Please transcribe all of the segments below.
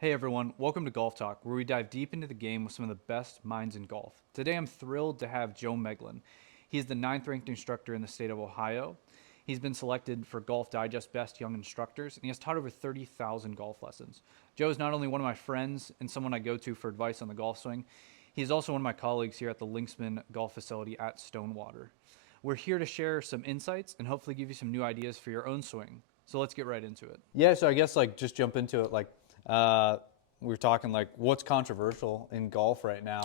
Hey everyone, welcome to Golf Talk, where we dive deep into the game with some of the best minds in golf. Today I'm thrilled to have Joe Meglen. He is the ninth ranked instructor in the state of Ohio. He's been selected for Golf Digest Best Young Instructors, and he has taught over 30,000 golf lessons. Joe is not only one of my friends and someone I go to for advice on the golf swing, he is also one of my colleagues here at the Linksman Golf Facility at Stonewater. We're here to share some insights and hopefully give you some new ideas for your own swing. So let's get right into it. Yeah, so I guess just jump into it. Uh, we were talking what's controversial in golf right now.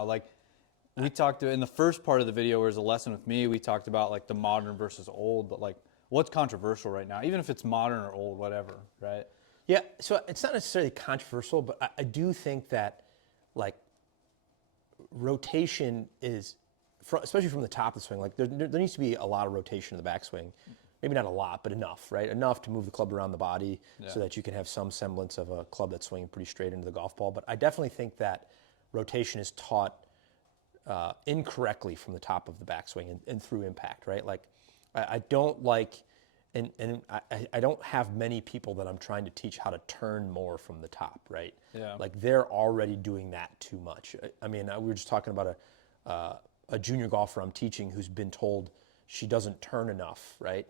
We talked in the first part of the video, where it was a lesson with me. We talked about the modern versus old, but what's controversial right now, even if it's modern or old, whatever, right? Yeah, so it's not necessarily controversial, but I do think that like rotation is, especially from the top of the swing, there needs to be a lot of rotation in the backswing. Maybe not a lot, but enough, right? Enough to move the club around the body so that you can have some semblance of a club that's swinging pretty straight into the golf ball. But I definitely think that rotation is taught incorrectly from the top of the backswing and through impact, right? I don't like, and I don't have many people that I'm trying to teach how to turn more from the top, right? Yeah. Like they're already doing that too much. I mean, we were just talking about a junior golfer I'm teaching who's been told she doesn't turn enough, right?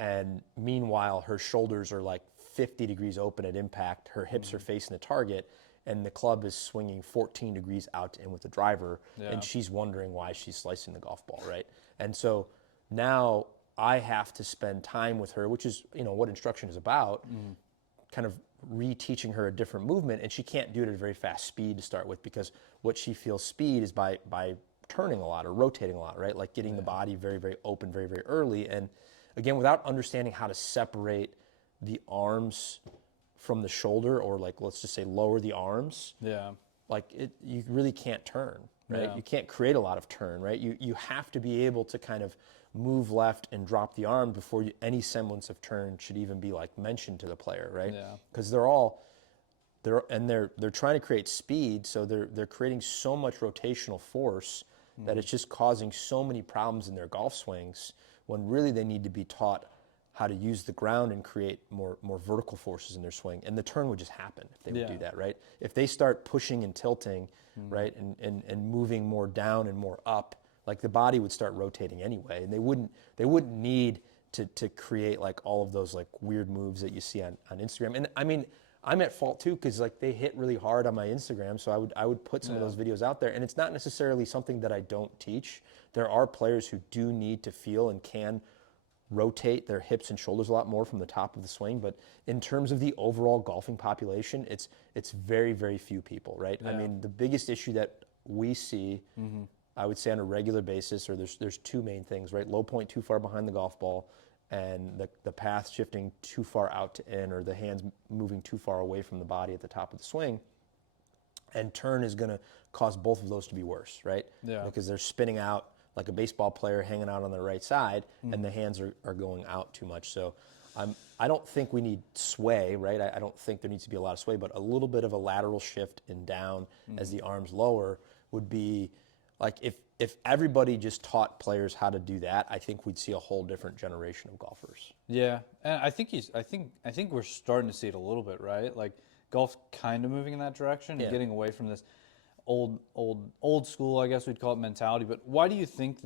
And meanwhile, her shoulders are like 50 degrees open at impact, her hips are facing the target, and the club is swinging 14 degrees out to in with the driver, and she's wondering why she's slicing the golf ball, right? And so now I have to spend time with her, which is what instruction is about, kind of reteaching her a different movement, and she can't do it at a very fast speed to start with because what she feels speed is by turning a lot or rotating a lot, right? Like getting the body very, very open very, very early. And again, without understanding how to separate the arms from the shoulder, or let's just say lower the arms, Yeah. you really can't turn, right? Yeah. You can't create a lot of turn, right? You have to be able to kind of move left and drop the arm before any semblance of turn should even be mentioned to the player, right? Yeah. Because they're trying to create speed, so they're creating so much rotational force that it's just causing so many problems in their golf swings, when really they need to be taught how to use the ground and create more vertical forces in their swing, and the turn would just happen if they would do that, right? If they start pushing and tilting, right, and moving more down and more up, the body would start rotating anyway, and they wouldn't need to create all of those weird moves that you see on Instagram. And I mean, I'm at fault too, because they hit really hard on my Instagram, so I would put some of those videos out there, and it's not necessarily something that I don't teach. There are players who do need to feel and can rotate their hips and shoulders a lot more from the top of the swing, but in terms of the overall golfing population, it's very, very few people, right? I mean, the biggest issue that we see, I would say on a regular basis, or there's two main things, right? Low point too far behind the golf ball, and the path shifting too far out to in, or the hands moving too far away from the body at the top of the swing. And turn is going to cause both of those to be worse, right? Yeah. Because they're spinning out like a baseball player hanging out on the right side, and the hands are going out too much. So I don't think we need sway, right? I don't think there needs to be a lot of sway, but a little bit of a lateral shift and down as the arms lower would be if everybody just taught players how to do that, I think we'd see a whole different generation of golfers. Yeah, and I think we're starting to see it a little bit, right? Golf's kind of moving in that direction and getting away from this old school, I guess we'd call it, mentality. But why do you think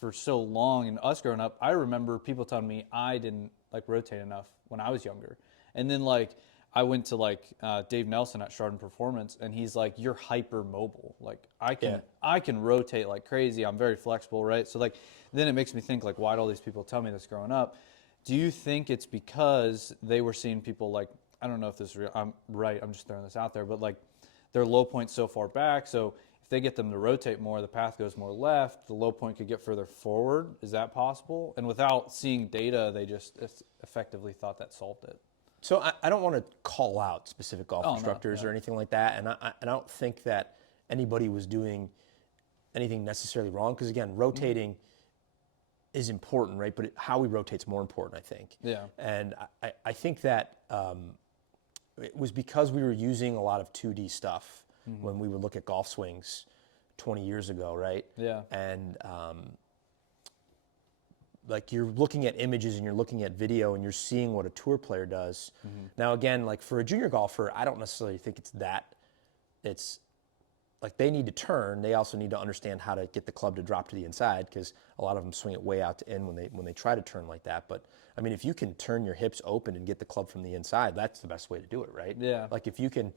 for so long, and us growing up, I remember people telling me I didn't rotate enough when I was younger, and then I went to Dave Nelson at Chardon Performance, and he's like, "You're hyper mobile. I can rotate like crazy. I'm very flexible, right?" So then it makes me think why do all these people tell me this growing up? Do you think it's because they were seeing people I don't know if this is real. I'm right. I'm just throwing this out there, but their low point's so far back, so if they get them to rotate more, the path goes more left. The low point could get further forward. Is that possible? And without seeing data, they just effectively thought that solved it. So I don't want to call out specific golf instructors or anything like that, and I don't think that anybody was doing anything necessarily wrong, because again, rotating is important, right? But how we rotate is more important, I think. Yeah. And I think that it was because we were using a lot of 2D stuff when we would look at golf swings 20 years ago, right? Yeah. And like you're looking at images and you're looking at video and you're seeing what a tour player does. Now again, like for a junior golfer, I don't necessarily think it's like they need to turn. They also need to understand how to get the club to drop to the inside, because a lot of them swing it way out to in when they try to turn like that. But I mean, if you can turn your hips open and get the club from the inside, that's the best way to do it, right? Yeah. Like if you can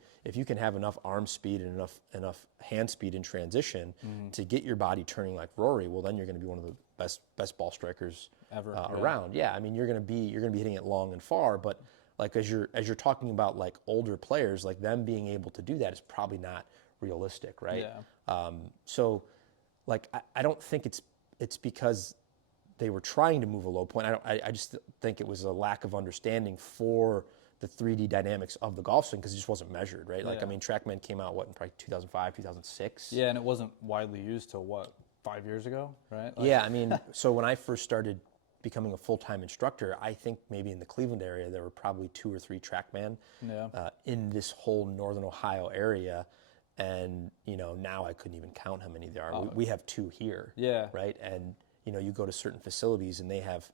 have enough arm speed and enough hand speed in transition to get your body turning like Rory, well then you're going to be one of the best ball strikers Ever, around. Yeah, I mean you're going to be hitting it long and far, but like as you're talking about like older players, like them being able to do that is probably not realistic, right? Yeah. So like I don't think it's because they were trying to move a low point. I just think it was a lack of understanding for the 3D dynamics of the golf swing, because it just wasn't measured, right? Like, Yeah. I mean, TrackMan came out, in probably 2005, 2006? Yeah, and it wasn't widely used till what, 5 years ago, right? Yeah, I mean, so when I first started becoming a full-time instructor, I think maybe in the Cleveland area, there were probably 2 or 3 TrackMan in this whole northern Ohio area. And, now I couldn't even count how many there are. We have 2 here, Yeah. right? And, you go to certain facilities and they have,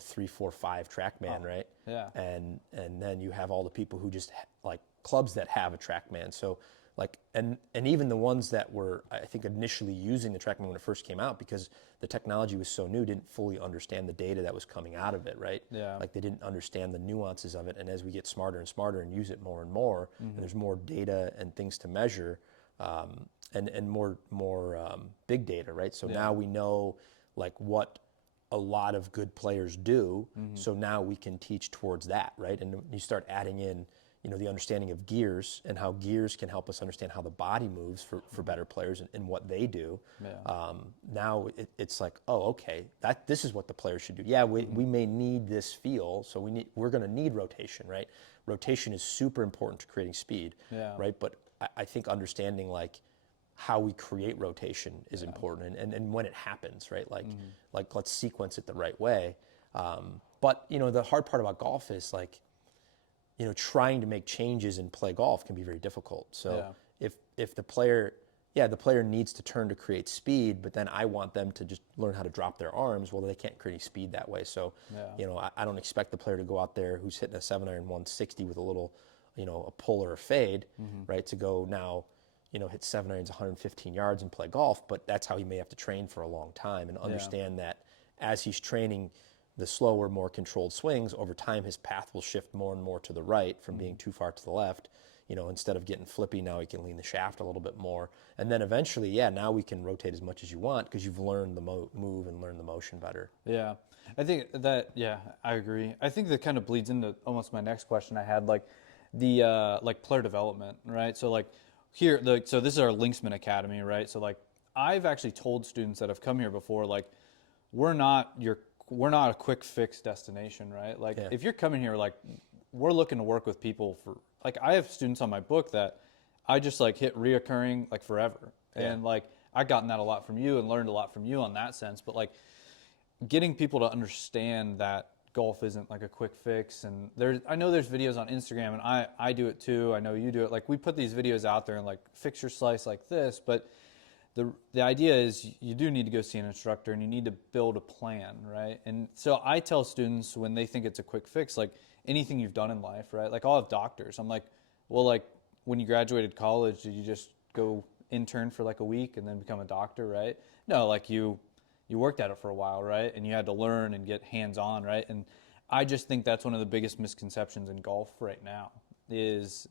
3, 4, 5 TrackMan, right? Yeah. And then you have all the people who just like clubs that have a TrackMan. So like, and even the ones that were, I think, initially using the TrackMan when it first came out, because the technology was so new, didn't fully understand the data that was coming out of it, right? Yeah. Like they didn't understand the nuances of it. And as we get smarter and smarter and use it more and more, and there's more data and things to measure, and more big data, right? So now we know like what a lot of good players do. So now we can teach towards that, right? And you start adding in, the understanding of gears and how gears can help us understand how the body moves for better players and what they do. Yeah. Now it's like, oh, okay, this is what the players should do. Yeah, we may need this feel, so we're going to need rotation, right? Rotation is super important to creating speed, right? But I think understanding like how we create rotation is important, and when it happens, right? Like let's sequence it the right way. But the hard part about golf is like, trying to make changes and play golf can be very difficult. So if the player needs to turn to create speed, but then I want them to just learn how to drop their arms, well, they can't create any speed that way. So, I don't expect the player to go out there who's hitting a 7-iron 160 with a little, a pull or a fade, right, to go now, hit 7 irons 115 yards and play golf, but that's how he may have to train for a long time, and understand that as he's training the slower, more controlled swings, over time his path will shift more and more to the right from being too far to the left. Instead of getting flippy, now he can lean the shaft a little bit more. And then eventually, now we can rotate as much as you want, because you've learned the move and learned the motion better. Yeah. I think that, I agree. I think that kind of bleeds into almost my next question I had, like the like player development, right? So like here, so this is our Linksman Academy, right? So like I've actually told students that have come here before, like we're not a quick fix destination, right? Like if you're coming here, like we're looking to work with people for, like I have students on my book that I just like hit reoccurring like forever. And like I gotten that a lot from you and learned a lot from you on that sense. But like getting people to understand that golf isn't like a quick fix. And I know there's videos on Instagram, and I do it too. I know you do it. Like we put these videos out there and like fix your slice like this, but the idea is you do need to go see an instructor, and you need to build a plan, right? And so I tell students when they think it's a quick fix, like anything you've done in life, right? Like I'll have doctors. I'm like, well, like when you graduated college, did you just go intern for like a week and then become a doctor, right? No, like you worked at it for a while, right? And you had to learn and get hands-on, right? And I just think that's one of the biggest misconceptions in golf right now is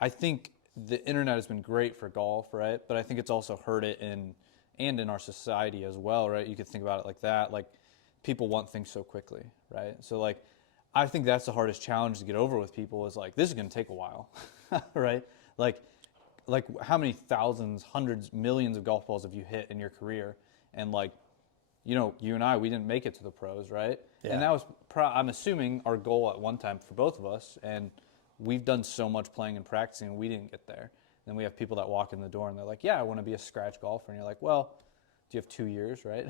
I think the internet has been great for golf, right? But I think it's also hurt it in our society as well, right? You could think about it like that. Like people want things so quickly, right? So like I think that's the hardest challenge to get over with people is like this is going to take a while, right? Like how many thousands, hundreds, millions of golf balls have you hit in your career? And like you and I, we didn't make it to the pros, right? Yeah. And that was, I'm assuming, our goal at one time for both of us. And we've done so much playing and practicing, and we didn't get there. Then we have people that walk in the door, and they're like, yeah, I want to be a scratch golfer. And you're like, well, do you have 2 years, right?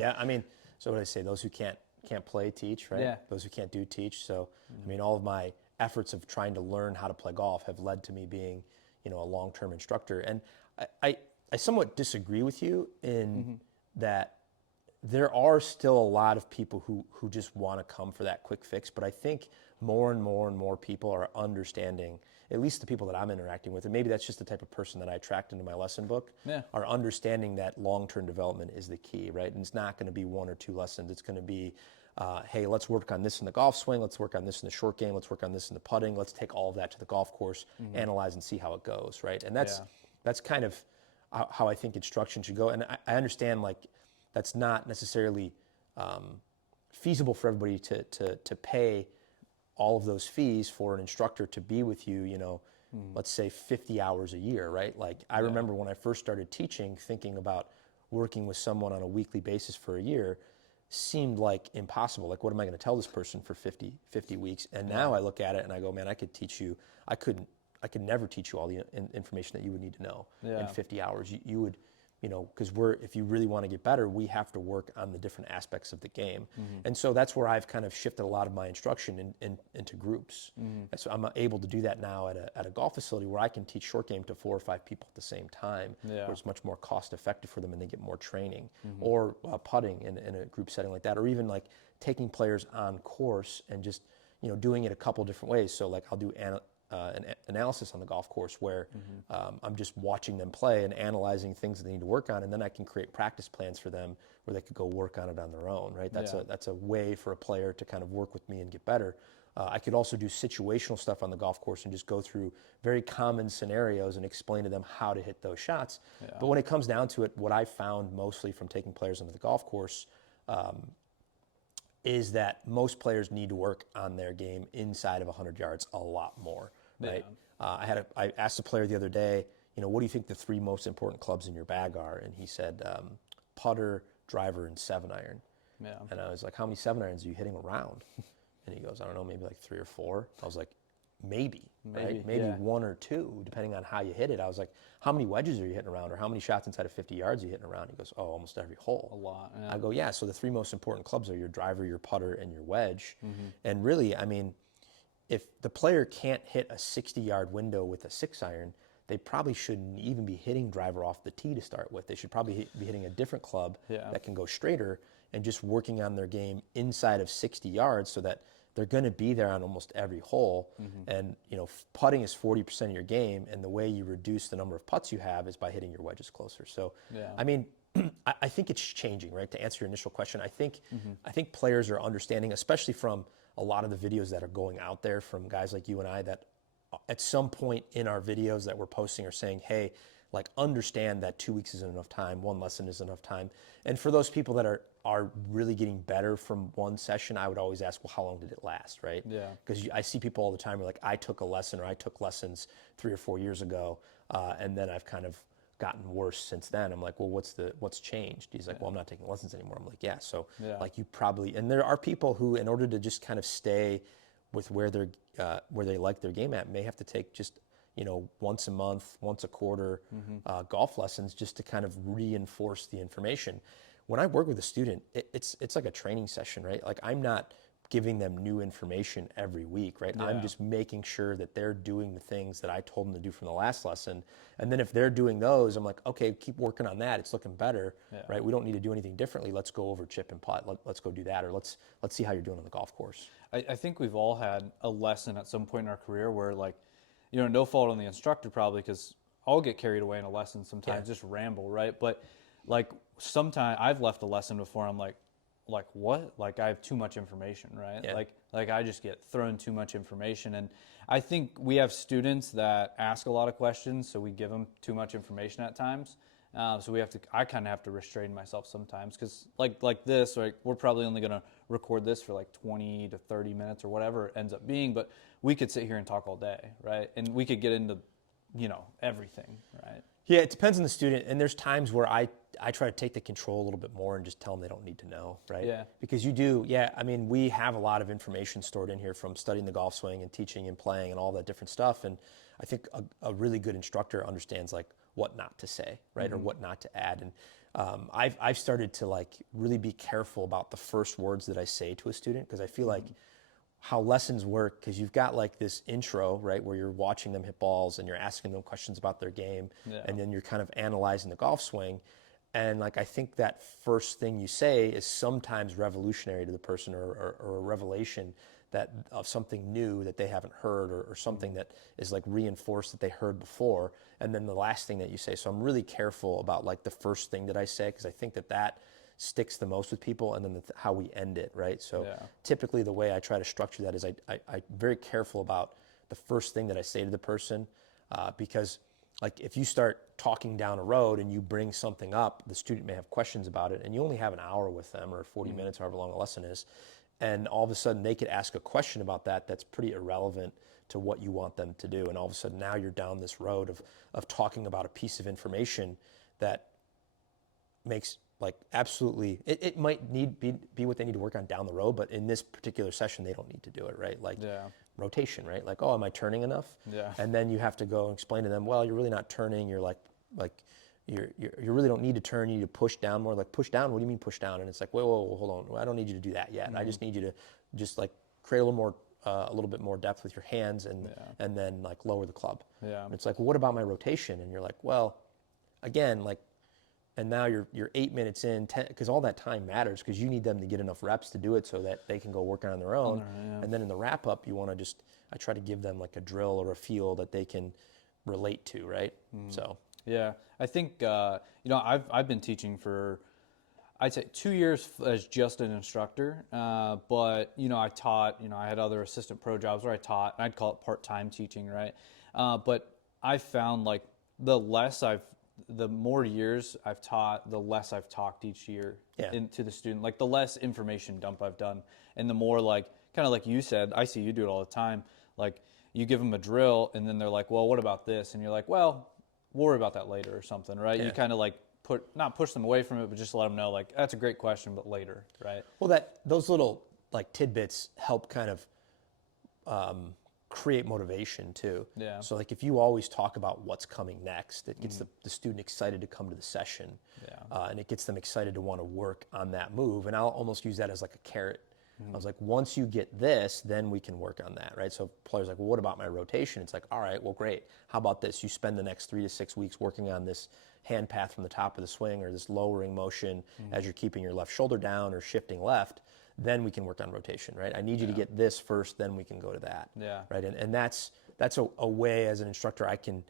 Yeah, I mean, so what I say, those who can't play, teach, right? Yeah. Those who can't do, teach. So, I mean, all of my efforts of trying to learn how to play golf have led to me being, a long-term instructor. And I somewhat disagree with you in that there are still a lot of people who just want to come for that quick fix, but I think more and more and more people are understanding, at least the people that I'm interacting with, and maybe that's just the type of person that I attract into my lesson book, are understanding that long-term development is the key, right? And it's not going to be 1 or 2 lessons. It's going to be, hey, let's work on this in the golf swing. Let's work on this in the short game. Let's work on this in the putting. Let's take all of that to the golf course, analyze and see how it goes, right? And that's kind of how I think instruction should go. And I understand, like, that's not necessarily feasible for everybody to pay all of those fees for an instructor to be with you, let's say 50 hours a year, right? Like, I remember when I first started teaching, thinking about working with someone on a weekly basis for a year seemed like impossible. Like, what am I going to tell this person for 50 weeks? And now I look at it and I go, man, I could never teach you all the information that you would need to know in 50 hours. You would, because if you really want to get better, we have to work on the different aspects of the game. And so that's where I've kind of shifted a lot of my instruction into groups. And so I'm able to do that now at a golf facility where I can teach short game to 4 or 5 people at the same time, where it's much more cost effective for them and they get more training. Or putting in a group setting like that, or even like taking players on course and just, doing it a couple different ways. So like I'll do an analysis on the golf course where I'm just watching them play and analyzing things that they need to work on, and then I can create practice plans for them where they could go work on it on their own, right? That's a way for a player to kind of work with me and get better. I could also do situational stuff on the golf course and just go through very common scenarios and explain to them how to hit those shots. But when it comes down to it, what I found mostly from taking players onto the golf course is that most players need to work on their game inside of 100 yards a lot more, right? I asked a player the other day, what do you think the 3 most important clubs in your bag are? And he said, putter, driver, and 7-iron. And I was like, how many 7-irons are you hitting around? And he goes, I don't know, maybe like 3 or 4. I was like, maybe. Right? Maybe 1 or 2, depending on how you hit it. I was like, how many wedges are you hitting around, or how many shots inside of 50 yards are you hitting around? He goes, oh, almost every hole. A lot. I go, yeah, so the 3 most important clubs are your driver, your putter, and your wedge. And really, I mean, if the player can't hit a 60-yard window with a 6-iron, they probably shouldn't even be hitting driver off the tee to start with. They should probably be hitting a different club that can go straighter and just working on their game inside of 60 yards so that they're going to be there on almost every hole. And, putting is 40% of your game, and the way you reduce the number of putts you have is by hitting your wedges closer. So, I mean, I think it's changing, right? To answer your initial question, I think players are understanding, especially from a lot of the videos that are going out there from guys like you and I, that at some point in our videos that we're posting are saying, hey, like, understand that 2 weeks isn't enough time, 1 lesson isn't enough time. And for those people that are really getting better from 1 session, I would always ask, well, how long did it last, right? Because I see people all the time who are like, I took a lesson, or I took lessons 3 or 4 years ago, and then I've kind of gotten worse since then. I'm like, well, what's changed? He's like, well, I'm not taking lessons anymore. I'm like, yeah. So like, you probably, and there are people who, in order to just kind of stay with where they like their game at, may have to take just, once a month, once a quarter golf lessons just to kind of reinforce the information. When I work with a student, it's like a training session, right? Like, I'm not giving them new information every week, right? I'm just making sure that they're doing the things that I told them to do from the last lesson. And then if they're doing those, I'm like, okay, keep working on that. It's looking better, right? We don't need to do anything differently. Let's go over chip and putt. Let's go do that, or let's see how you're doing on the golf course. I think we've all had a lesson at some point in our career where, like, no fault on the instructor probably, because I'll get carried away in a lesson sometimes, just ramble, right? But like, sometimes I've left a lesson before, I'm like what? Like, I have too much information, right? Like I just get thrown too much information. And I think we have students that ask a lot of questions, so we give them too much information at times. So I kind of have to restrain myself sometimes, because like this, like, we're probably only going to record this for like 20 to 30 minutes or whatever it ends up being, but we could sit here and talk all day, right? And we could get into, everything, right? Yeah, it depends on the student. And there's times where I try to take the control a little bit more and just tell them they don't need to know, right? Yeah. Because I mean, we have a lot of information stored in here from studying the golf swing and teaching and playing and all that different stuff. And I think a really good instructor understands, like, what not to say, right? Or what not to add. And I've started to, like, really be careful about the first words that I say to a student, because I feel like how lessons work, because you've got like this intro, right, where you're watching them hit balls and you're asking them questions about their game, and then you're kind of analyzing the golf swing. And like I think that first thing you say is sometimes revolutionary to the person, or a revelation that of something new that they haven't heard, or something that is like reinforced that they heard before. And then the last thing that you say. So I'm really careful about like the first thing that I say, because I think that sticks the most with people, and then how we end it, right? So typically the way I try to structure that is I'm very careful about the first thing that I say to the person, because like if you start talking down a road and you bring something up, the student may have questions about it, and you only have an hour with them, or 40 minutes, however long a lesson is, and all of a sudden they could ask a question about that's pretty irrelevant to what you want them to do, and all of a sudden now you're down this road of talking about a piece of information that makes like absolutely, it might be what they need to work on down the road, but in this particular session they don't need to do it, right? Like rotation, right? Like, oh, am I turning enough? Yeah. And then you have to go and explain to them, well, you're really not turning. You're like you really don't need to turn. You need to push down more. Like, push down? What do you mean push down? And it's like, whoa, hold on. Well, I don't need you to do that yet. I just need you to just like create a little bit more depth with your hands, and then like lower the club. Yeah. And it's like, well, what about my rotation? And you're like, well, again, like, and now you're 8 minutes in, because all that time matters, because you need them to get enough reps to do it so that they can go work on their own. And then in the wrap up, you want to I try to give them like a drill or a feel that they can relate to, right? So yeah, I think I've been teaching for, I'd say 2 years as just an instructor, but I taught. I had other assistant pro jobs where I taught, and I'd call it part-time teaching, right? But I found like the more years I've taught, the less I've talked each year into the student. Like the less information dump I've done, and the more like, kind of like you said, I see you do it all the time. Like you give them a drill, and then they're like, well, what about this? And you're like, well, we'll worry about that later or something, right? You kind of like not push them away from it, but just let them know like, that's a great question, but later, right? Well, those little like tidbits help kind of create motivation too. Yeah. So like if you always talk about what's coming next, it gets the student excited to come to the session, and it gets them excited to want to work on that move. And I'll almost use that as like a carrot. I was like, once you get this, then we can work on that, right? So players are like, well, what about my rotation? It's like, all right, well, great. How about this? You spend the next 3 to 6 weeks working on this hand path from the top of the swing, or this lowering motion as you're keeping your left shoulder down or shifting left. Then we can work on rotation, right? I need you to get this first, then we can go to that, right? And that's a way as an instructor I can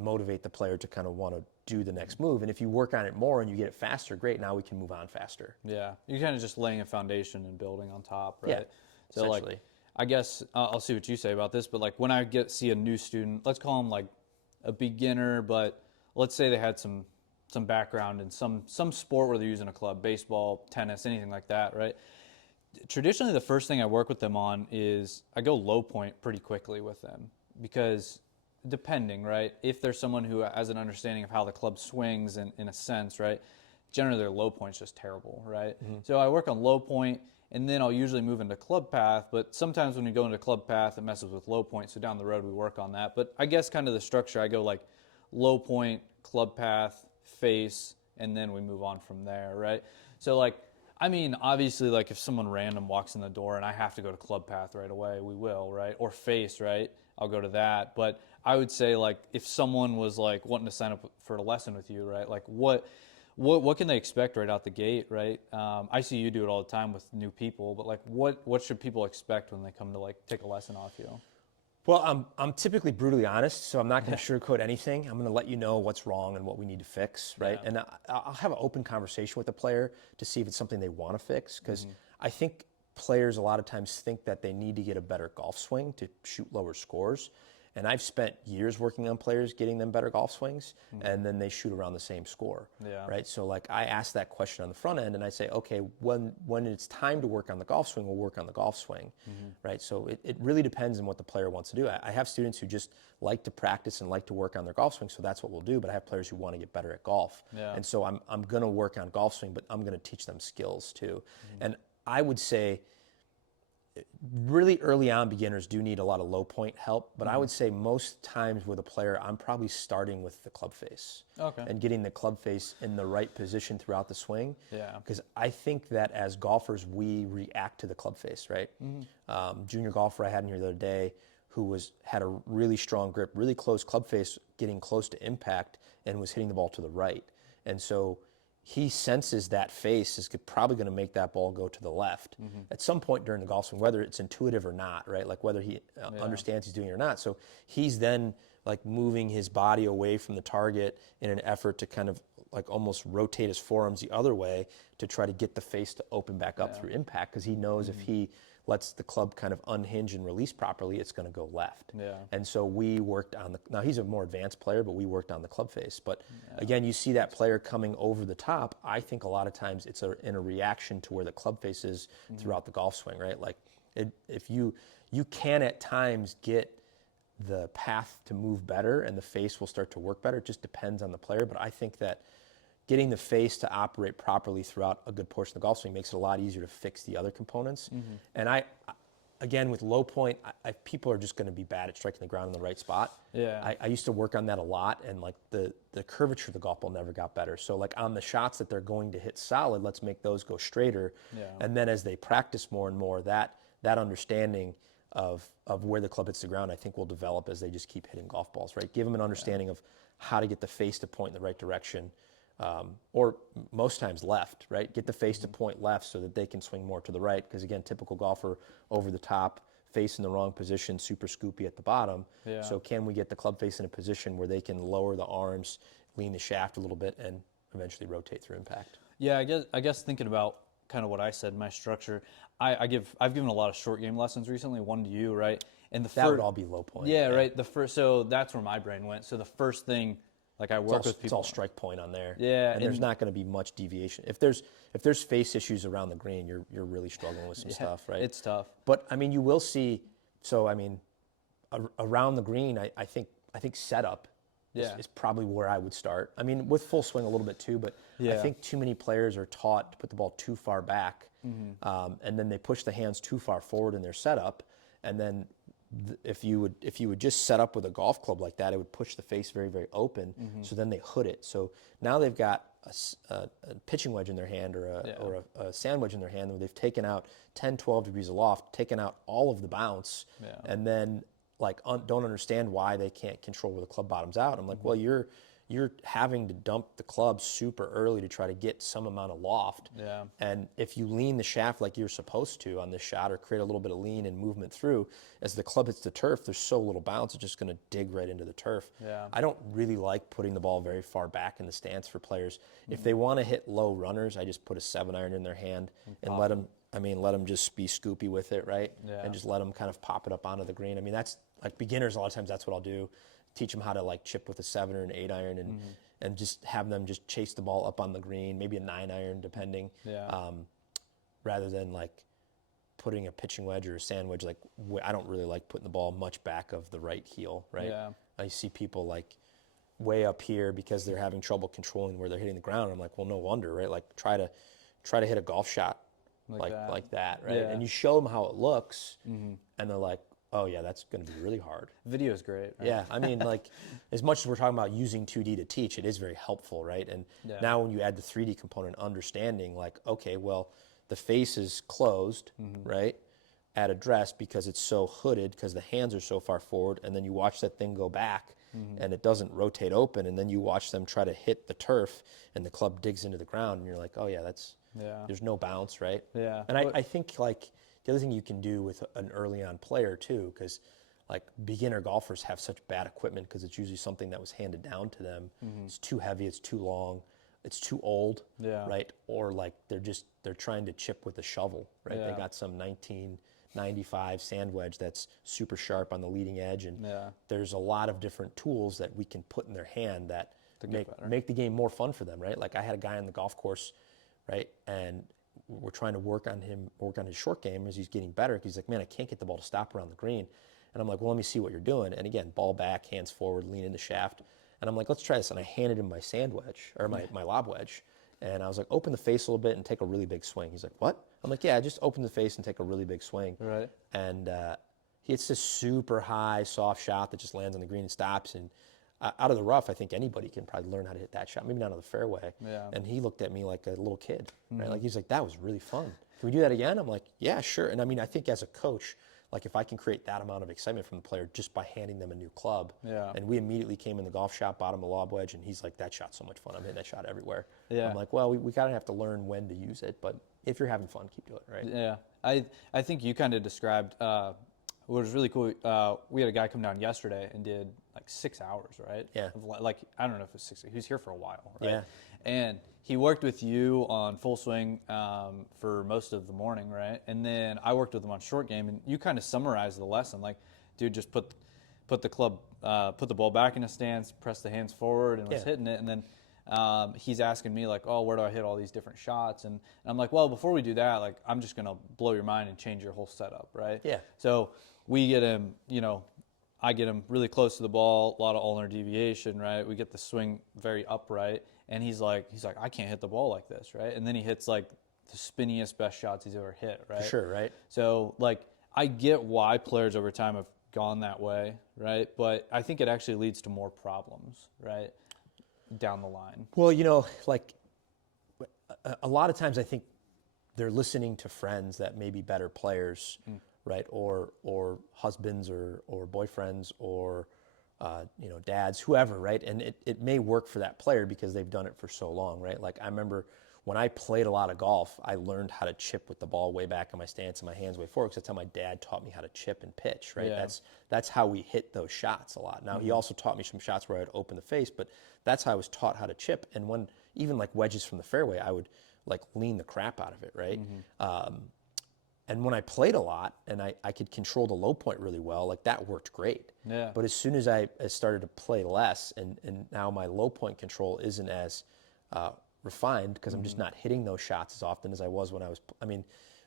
motivate the player to kind of want to do the next move. And if you work on it more and you get it faster, great. Now we can move on faster. Yeah, you're kind of just laying a foundation and building on top, right? Yeah, so like, I guess I'll see what you say about this, but like when I see a new student, let's call them like a beginner, but let's say they had some background in some sport where they're using a club, baseball, tennis, anything like that, right? Traditionally, the first thing I work with them on is I go low point pretty quickly with them, because depending, right, if there's someone who has an understanding of how the club swings in a sense, right, generally their low point's just terrible, right? So I work on low point, and then I'll usually move into club path, but sometimes when we go into club path, it messes with low point, so down the road we work on that. But I guess kind of the structure, I go like low point, club path, face, and then we move on from there, right? So like, I mean, obviously, like if someone random walks in the door and I have to go to club path right away, we will, right? Or face, right? I'll go to that. But I would say like if someone was like wanting to sign up for a lesson with you, right? Like what can they expect right out the gate, right? I see you do it all the time with new people, but like what should people expect when they come to like take a lesson off you? Well, I'm typically brutally honest, so I'm not going to sugarcoat anything. I'm going to let you know what's wrong and what we need to fix, right? And I'll have an open conversation with the player to see if it's something they want to fix, because I think players a lot of times think that they need to get a better golf swing to shoot lower scores. And I've spent years working on players, getting them better golf swings, and then they shoot around the same score, right? So like I ask that question on the front end, and I say, okay, when it's time to work on the golf swing, we'll work on the golf swing, right? So it really depends on what the player wants to do. I have students who just like to practice and like to work on their golf swing, so that's what we'll do. But I have players who want to get better at golf, and so I'm going to work on golf swing, but I'm going to teach them skills too. And I would say, really early on, beginners do need a lot of low point help, but I would say most times with a player, I'm probably starting with the club face and getting the club face in the right position throughout the swing. Because I think that as golfers, we react to the club face, right? Junior golfer I had in here the other day who had a really strong grip, really close club face, getting close to impact, and was hitting the ball to the right. And so he senses that face is probably going to make that ball go to the left at some point during the golf swing, whether it's intuitive or not, right? Like whether he understands he's doing it or not. So he's then like moving his body away from the target in an effort to kind of like almost rotate his forearms the other way to try to get the face to open back up through impact, because he knows if he lets the club kind of unhinge and release properly, it's going to go left. Yeah. And so we worked on now he's a more advanced player, but we worked on the club face. But again, you see that player coming over the top. I think a lot of times it's in a reaction to where the club face is throughout the golf swing, right? Like if you can at times get the path to move better and the face will start to work better. It just depends on the player. But I think that getting the face to operate properly throughout a good portion of the golf swing makes it a lot easier to fix the other components. And again, with low point, people are just going to be bad at striking the ground in the right spot. Yeah. I used to work on that a lot, and like the curvature of the golf ball never got better. So like on the shots that they're going to hit solid, let's make those go straighter. Yeah. And then as they practice more and more, that understanding of where the club hits the ground, I think will develop as they just keep hitting golf balls, right? Give them an understanding of how to get the face to point in the right direction. Or most times left, right? Get the face to point left so that they can swing more to the right. Because again, typical golfer over the top, face in the wrong position, super scoopy at the bottom. Yeah. So can we get the club face in a position where they can lower the arms, lean the shaft a little bit, and eventually rotate through impact? Yeah, I guess thinking about kind of what I said, my structure, I've given a lot of short game lessons recently, one to you, right? And that would all be low point. Yeah, right. So that's where my brain went. So the first thing, like I work with people. It's all strike point on there. Yeah, and there's not going to be much deviation. If there's face issues around the green, you're really struggling with some stuff, right? It's tough. But I mean, you will see. So I mean, around the green, I think setup is probably where I would start. I mean, with full swing a little bit too, but I think too many players are taught to put the ball too far back, and then they push the hands too far forward in their setup, and then if you would just set up with a golf club like that, it would push the face very, very open. So then they hood it. So now they've got a pitching wedge in their hand or a sand wedge in their hand where they've taken out 10, 12 degrees of loft, taken out all of the bounce, and then like don't understand why they can't control where the club bottoms out. I'm like, well, you're having to dump the club super early to try to get some amount of loft. Yeah. And if you lean the shaft like you're supposed to on this shot or create a little bit of lean and movement through, as the club hits the turf, there's so little bounce, it's just going to dig right into the turf. Yeah. I don't really like putting the ball very far back in the stance for players. If they want to hit low runners, I just put a 7-iron in their hand and let them just be scoopy with it, right? Yeah. And just let them kind of pop it up onto the green. I mean, that's like beginners, a lot of times that's what I'll do. Teach them how to like chip with a 7 or an 8-iron and just have them just chase the ball up on the green, maybe a 9-iron depending, rather than like putting a pitching wedge or a sand wedge. Like I don't really like putting the ball much back of the right heel, right? Yeah. I see people like way up here because they're having trouble controlling where they're hitting the ground. I'm like, well, no wonder, right? Like try to hit a golf shot like that, right? Yeah. And you show them how it looks, and they're like, oh yeah, that's going to be really hard. Video's great, right? Yeah, I mean, like, as much as we're talking about using 2D to teach, it is very helpful, right? And now when you add the 3D component, understanding, like, okay, well, the face is closed, right, at address because it's so hooded because the hands are so far forward, and then you watch that thing go back, and it doesn't rotate open, and then you watch them try to hit the turf, and the club digs into the ground, and you're like, oh yeah, there's no bounce, right? Yeah. And I think, like, the other thing you can do with an early on player too, because like beginner golfers have such bad equipment because it's usually something that was handed down to them. It's too heavy, it's too long, it's too old, right? Or like they're trying to chip with a shovel, right? They got some 1995 sand wedge that's super sharp on the leading edge, and there's a lot of different tools that we can put in their hand that make the game more fun for them, right? Like I had a guy on the golf course, right, and we're trying to work on his short game as he's getting better. He's like, man, I can't get the ball to stop around the green. And I'm like, well, let me see what you're doing. And again, ball back, hands forward, lean in the shaft. And I'm like, let's try this. And I handed him my sand wedge, or my lob wedge. And I was like, open the face a little bit and take a really big swing. He's like, what? I'm like, yeah, just open the face and take a really big swing. Right. And he hits this super high, soft shot that just lands on the green and stops. And out of the rough, I think anybody can probably learn how to hit that shot, maybe not on the fairway. Yeah. And he looked at me like a little kid, right? Like he's like, that was really fun. Can we do that again? I'm like, yeah, sure. And I mean, I think as a coach, like if I can create that amount of excitement from the player just by handing them a new club. Yeah. And we immediately came in the golf shop, bought him a lob wedge, and he's like, that shot's so much fun. I'm hitting that shot everywhere. Yeah. I'm like, well, we kind of have to learn when to use it, but if you're having fun, keep doing it, right? Yeah. I think you kind of described what was really cool. We had a guy come down yesterday and did like 6 hours, right? Yeah. Like, I don't know if it was 6. He was here for a while, right? Yeah. And he worked with you on full swing for most of the morning, right? And then I worked with him on short game, and you kind of summarized the lesson. Like, dude, just put the ball back in his stance, press the hands forward, and was hitting it. And then he's asking me like, oh, where do I hit all these different shots? And I'm like, well, before we do that, like, I'm just gonna blow your mind and change your whole setup, right? Yeah. So we get him, I get him really close to the ball, a lot of ulnar deviation, right? We get the swing very upright, and he's like, I can't hit the ball like this, right? And then he hits like the spinniest, best shots he's ever hit, right? For sure, right? So like, I get why players over time have gone that way, right? But I think it actually leads to more problems, right, down the line. Well, like a lot of times I think they're listening to friends that may be better players, right? Or husbands or boyfriends or dads, whoever, right? And it may work for that player because they've done it for so long, right? Like I remember when I played a lot of golf, I learned how to chip with the ball way back in my stance and my hands way forward, because that's how my dad taught me how to chip and pitch, right? Yeah. That's how we hit those shots a lot. Now, he also taught me some shots where I'd open the face, but that's how I was taught how to chip. And when even like wedges from the fairway, I would like lean the crap out of it, right? And when I played a lot and I could control the low point really well, like that worked great. Yeah. But as soon as I started to play less, and now my low point control isn't as refined, because I'm just not hitting those shots as often as I was when I was,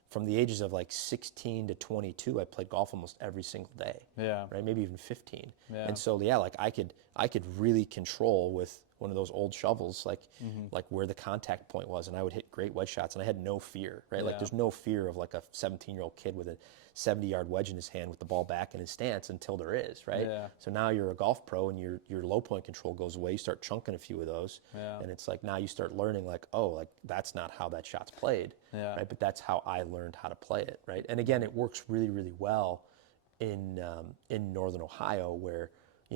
from the ages of like 16 to 22, I played golf almost every single day. Yeah. Right, maybe even 15. Yeah. And so like I could really control with one of those old shovels, like where the contact point was, and I would hit great wedge shots, and I had no fear, right? Like there's no fear of like a 17-year-old kid with a 70-yard wedge in his hand with the ball back in his stance until there is, right? Yeah. So now you're a golf pro, and your low point control goes away. You start chunking a few of those, Yeah. and it's like now you start learning like, oh, like that's not how that shot's played, Yeah. right? But that's how I learned how to play it, right? And again, it works really, really well in Northern Ohio, where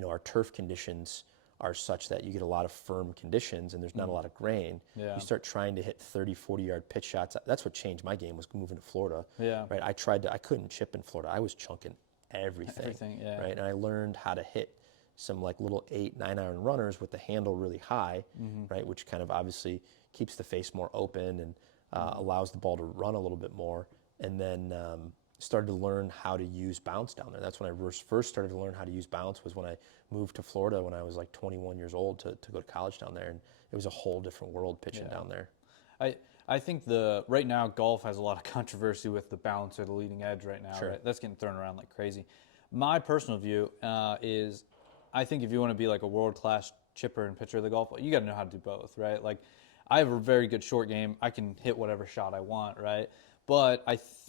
our turf conditions are such that you get a lot of firm conditions and there's not a lot of grain. Yeah. You start trying to hit 30, 40-yard pitch shots. That's what changed my game, was moving to Florida. Yeah. Right. I couldn't chip in Florida. I was chunking everything. Everything, yeah. Right. And I learned how to hit some like little 8, 9-iron runners with the handle really high, right, which kind of obviously keeps the face more open and allows the ball to run a little bit more. And then started to learn how to use bounce down there. That's when I first started to learn how to use bounce, was when I moved to Florida when I was like 21 years old to go to college down there. And it was a whole different world pitching down there. I think right now golf has a lot of controversy with the bounce or the leading edge right now. Sure. Right? That's getting thrown around like crazy. My personal view is, I think if you want to be like a world-class chipper and pitcher of the golf, you got to know how to do both, right? Like, I have a very good short game. I can hit whatever shot I want, right? But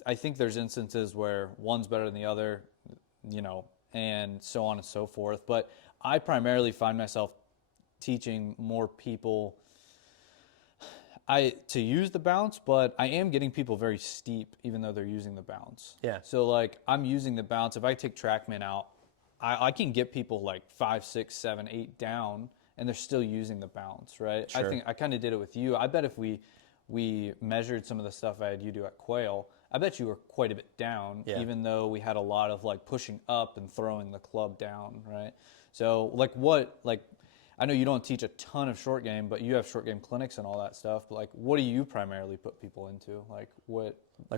I think there's instances where one's better than the other, and so on and so forth. But I primarily find myself teaching more people to use the bounce, but I am getting people very steep even though they're using the bounce. Yeah. So like, I'm using the bounce. If I take TrackMan out, I can get people like 5, 6, 7, 8 down, and they're still using the bounce, right? Sure. I think I kind of did it with you. I bet if we measured some of the stuff I had you do at Quail, I bet you were quite a bit down, even though we had a lot of like pushing up and throwing the club down, right? So I know you don't teach a ton of short game, but you have short game clinics and all that stuff. But like, what do you primarily put people into? Like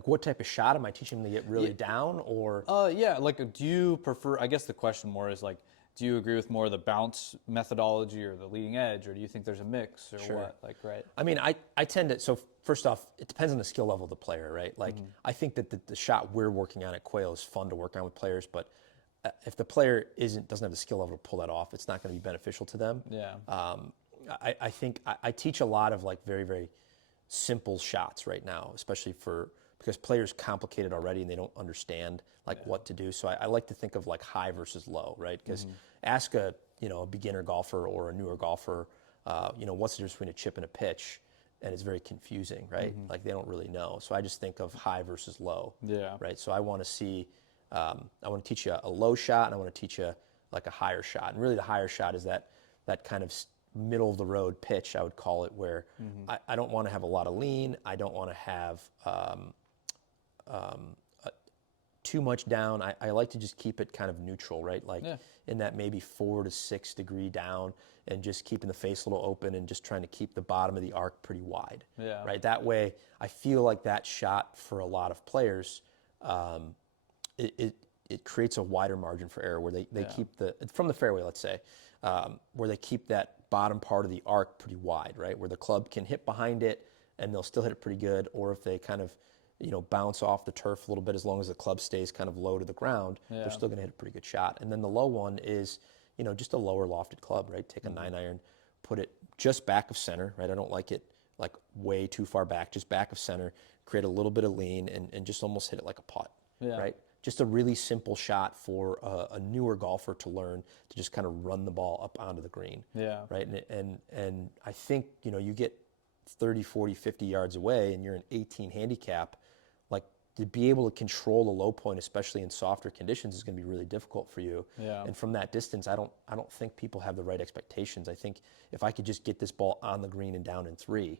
what type of shot am I teaching them to get really down, or? Like, do you prefer? I guess the question more is like, do you agree with more of the bounce methodology or the leading edge, or do you think there's a mix, or what? Like, right? I mean, I tend to, so first off, it depends on the skill level of the player, right? Like, I think that the shot we're working on at Quail is fun to work on with players, but if the player doesn't have the skill level to pull that off, it's not going to be beneficial to them. Yeah. I think I teach a lot of like very, very simple shots right now, especially because players complicate it already and they don't understand like what to do. So I like to think of like high versus low, right? Because ask a beginner golfer or a newer golfer, what's the difference between a chip and a pitch, and it's very confusing, right? Like they don't really know. So I just think of high versus low, Yeah. right? So I want to see I want to teach you a low shot, and I want to teach you like a higher shot. And really the higher shot is that kind of middle of the road pitch, I would call it, where I don't want to have a lot of lean. I don't want to have too much down. I like to just keep it kind of neutral, right? Like in that maybe 4 to 6 degree down, and just keeping the face a little open and just trying to keep the bottom of the arc pretty wide, right? That way, I feel like that shot for a lot of players, it creates a wider margin for error where they keep from the fairway, let's say, where they keep that bottom part of the arc pretty wide, right? Where the club can hit behind it and they'll still hit it pretty good, or if they kind of bounce off the turf a little bit, as long as the club stays kind of low to the ground, they're still going to hit a pretty good shot. And then the low one is, just a lower lofted club, right? Take a 9-iron, put it just back of center, right? I don't like it like way too far back, just back of center, create a little bit of lean, and just almost hit it like a putt, right? Just a really simple shot for a newer golfer to learn to just kind of run the ball up onto the green, right? And I think, you get 30, 40, 50 yards away and you're an 18 handicap, like to be able to control the low point, especially in softer conditions, is going to be really difficult for you. And from that distance, I don't think people have the right expectations. I think if I could just get this ball on the green and down in 3,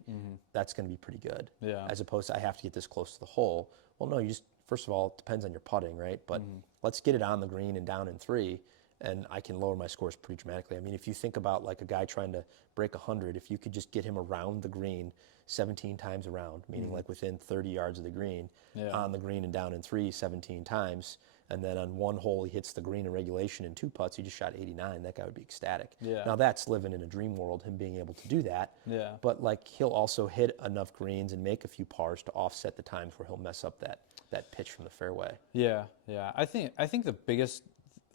that's going to be pretty good. As opposed to I have to get this close to the hole. Well, no, first of all, it depends on your putting, right? But let's get it on the green and down in 3, and I can lower my scores pretty dramatically. I mean, if you think about like a guy trying to break 100, if you could just get him around the green 17 times around, meaning like within 30 yards of the green, on the green and down in 3 17 times, and then on one hole he hits the green in regulation in 2 putts, he just shot 89, that guy would be ecstatic. Now that's living in a dream world, him being able to do that. But like he'll also hit enough greens and make a few pars to offset the times where he'll mess up that pitch from the fairway. I think the biggest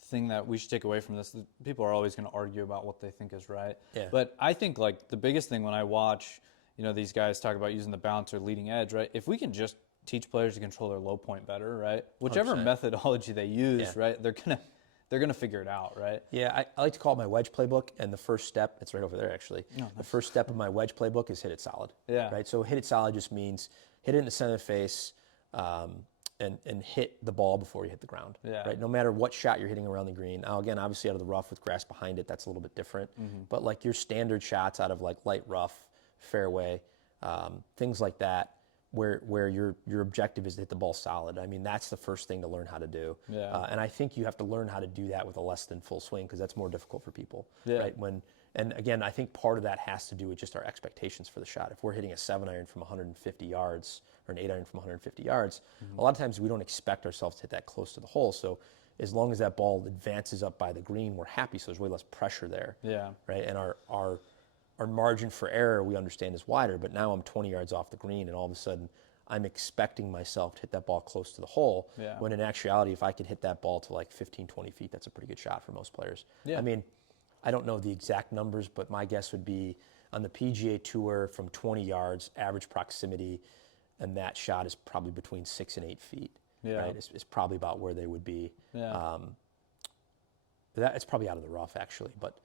thing that we should take away from this, people are always going to argue about what they think is right. But I think like the biggest thing when I watch, these guys talk about using the bouncer leading edge, right? If we can just teach players to control their low point better, right? Whichever 100%. Methodology they use, right? They're gonna figure it out, right? I like to call it my wedge playbook, and the first step, it's right over there actually. The first step of my wedge playbook is hit it solid. Right? So hit it solid just means hit it in the center of the face, and hit the ball before you hit the ground. Right? No matter what shot you're hitting around the green. Now again, obviously out of the rough with grass behind it, that's a little bit different. But like your standard shots out of like light rough, fairway, things like that, where your objective is to hit the ball solid. I mean, that's the first thing to learn how to do. And I think you have to learn how to do that with a less than full swing, because that's more difficult for people. Right? And again, I think part of that has to do with just our expectations for the shot. If we're hitting a 7-iron from 150 yards or an 8-iron from 150 yards, a lot of times we don't expect ourselves to hit that close to the hole. So as long as that ball advances up by the green, we're happy. So there's way less pressure there. Right? And our margin for error, we understand, is wider, but now I'm 20 yards off the green, and all of a sudden I'm expecting myself to hit that ball close to the hole, when in actuality, if I could hit that ball to like 15, 20 feet, that's a pretty good shot for most players. I mean, I don't know the exact numbers, but my guess would be on the PGA Tour from 20 yards, average proximity, and that shot is probably between 6 and 8 feet. Right? It's probably about where they would be. It's probably out of the rough, actually, but